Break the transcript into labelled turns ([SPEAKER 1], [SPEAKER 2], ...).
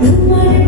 [SPEAKER 1] তোমার